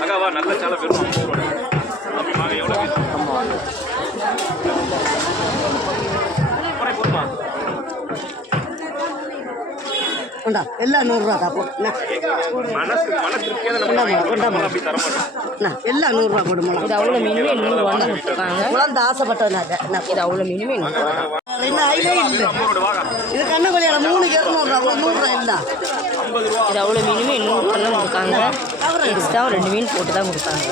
அக்காவா நல்ல சாலை பெறும் எவ்வளோ எல்லாம் 100 ரூபா தான் எல்லாம் 100 ரூபா போடு இது அவ்வளோ மினிமம் 100 ரூபா கொடுத்துருக்காங்க. குழந்தை ஆசைப்பட்டது இது அவ்வளோ மினிமம் 100 ரூபா. இது கண்ணு 3 200 ரூபா 100 ரூபா இல்லை. இது அவ்வளோ மினிமம் 100 ரூபா தான் கொடுக்காங்க. எக்ஸ்ட்ரா 2 மீன் போட்டு தான் கொடுத்தாங்க.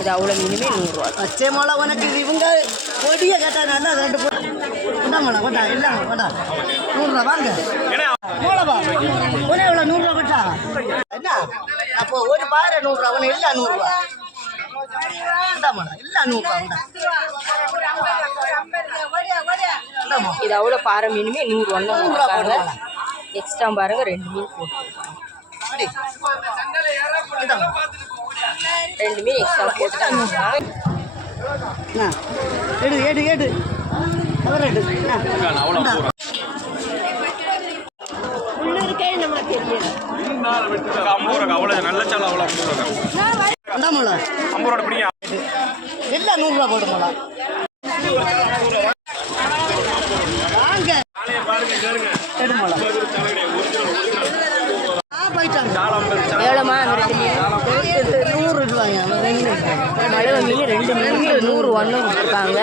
இது அவ்வளோ மினிமம் 100 ரூபா. பச்சை மிளகா உனக்கு இவங்க பொடியை கேட்டாங்க 2 கொண்டா மிளகா கொண்டா இல்லை கொண்டா 100 ரூபா வாங்க மிளகா ஒரே எவ்வளோ 100 ரூபா கொட்டா என்ன அப்போ ஒரு பாரு 100 ரூபா ஒன்று இல்லை 100 ரூபா கொண்டா மிளகா இல்லை 100 ரூபா இது அவ்வளோ பாறை மீனுமே 100 ரூபா கொடுத்தாங்க. எக்ஸ்ட்ரா பாருங்க 2 மீன் போட்டு 2 மீன் எக்ஸ்ட்ரா போட்டு தான் எடு எடு எடு அவர் எடு உள்ளூருக்கே நம்ம தெரியல நல்ல சாலை அவ்வளோ 50 ரூபா பிடிங்க எல்லாம் 100 ரூபா போடுங்களா வாங்க எடுமலா எவ்வளோமா 100 ரூபாயா மழை மீன் 2 மீனுமே 100 ஒன்று கொடுத்துருக்காங்க.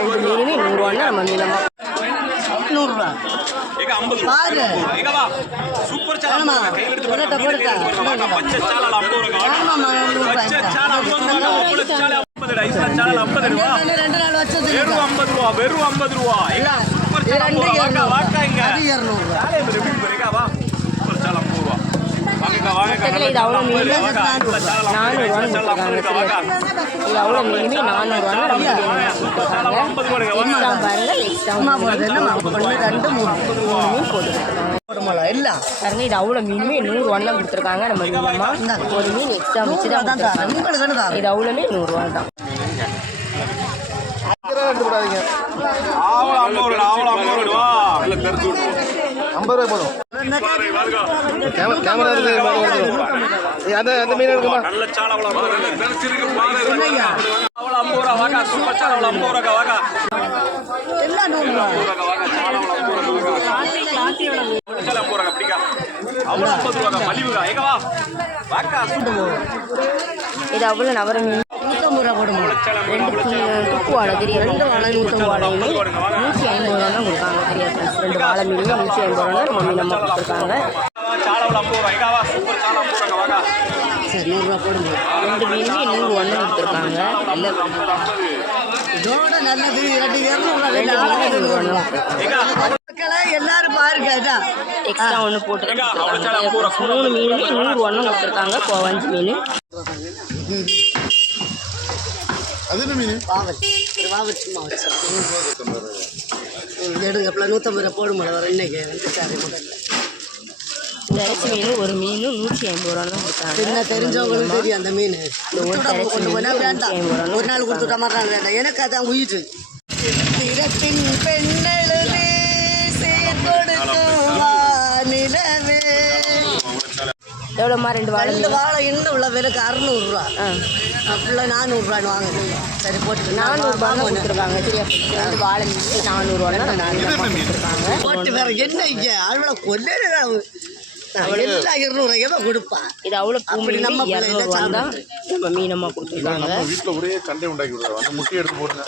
2 மீனுமே 100 ஒன்று நம்ம மீனமாக 100 ரூபா பாரு சூப்பர் வெறும் 50 ரூபா இது அவ்வளோ மீன் 400 ரூபான்னு கொடுத்துருக்காங்க. இது அவ்வளோ மீனுமே 400 ரூபான்னு எக்ஸ்ட்ரா பாருங்க எக்ஸ்ட்ரா 2 3 மீன் போட்டுருக்காங்க. எல்லாம் பாருங்க இது அவ்வளோ மீனுமே 100 ரூபான்னு தான் கொடுத்துருக்காங்க. நம்ம மீனமாக ஒரு மீன் எக்ஸ்ட்ரா வச்சு தான் இது அவ்வளோமே 100 ரூபா தான். அந்த மீன் இருக்குமா நல்ல சாலை அவ்வளோ 50 ரூபா வாக்கா சூப்பர் சாலை அவ்வளோ 50 ரூபா வாக்கா எல்லாம் 100 ரூபா இது அவ்வளோ நவர மீன் 150 ரூபா போடுமா 2 துப்பு வாழை தெரியும் 2 வாழை 150 வாழையுமே 150 ரூபா தான் கொடுக்காங்க. தெரியாது ஃப்ரெண்ட்ஸ் 2 வாழை மீனுமே 150 ரூபா நம்ம மீனமாக கொடுத்துருக்காங்க. சரி 100 ரூபா போடுமா 2 மீனுமே 100 ஒன்று கொடுத்துருக்காங்க. நல்ல இதோட நல்லது 200 எல்லாரும் பாருங்க எக்ஸ்ட்ரா ஒன்று போட்டு 3 மீனுமே 100 ஒன்று கொடுத்துருக்காங்க. கோவஞ்சி மீன் அது என்ன மீன் பாவல் சும்மா வச்சு எடுங்க 150 ரூபா போடுமா வர இன்னைக்கு வந்துச்சாரு முதல்ல இறைச்சி மீன் ஒரு மீன் 150 ரூபா தான் கொடுத்தாங்க. என்ன தெரிஞ்சவங்களுக்கு தெரியும் அந்த மீன் கொண்டு போனால் வேண்டாம் ஒரு நாள் கொடுத்துட்ட மாதிரி வேண்டாம் எனக்கு அதான் உயிர் திறத்தின் பெண்ணெழுதி நிலவே எவ்வளோமா 2 வாழை 2 வாழை இன்னும் உள்ள விலைக்கு 600 ரூபா அப்படிலாம் 400 ரூபான்னு வாங்குது. சரி போட்டு 400 ரூபா கொடுத்துருக்காங்க. சரியா 2 வாழை மீன் 400 ரூபா கொடுத்துருக்காங்க. போட்டு வேற என்ன இங்கே அவ்வளோ கொல்ல எல்லாம் 200 ரூபாய் கொடுப்பா. இது அவ்வளோ அப்படி நம்ம 200 ரூபா தான் நம்ம மீனமாக கொடுத்துருக்காங்க. வீட்டில் ஒரே சண்டை உண்டாக்கி விடுறாங்க முக்கிய எடுத்து போடுங்க.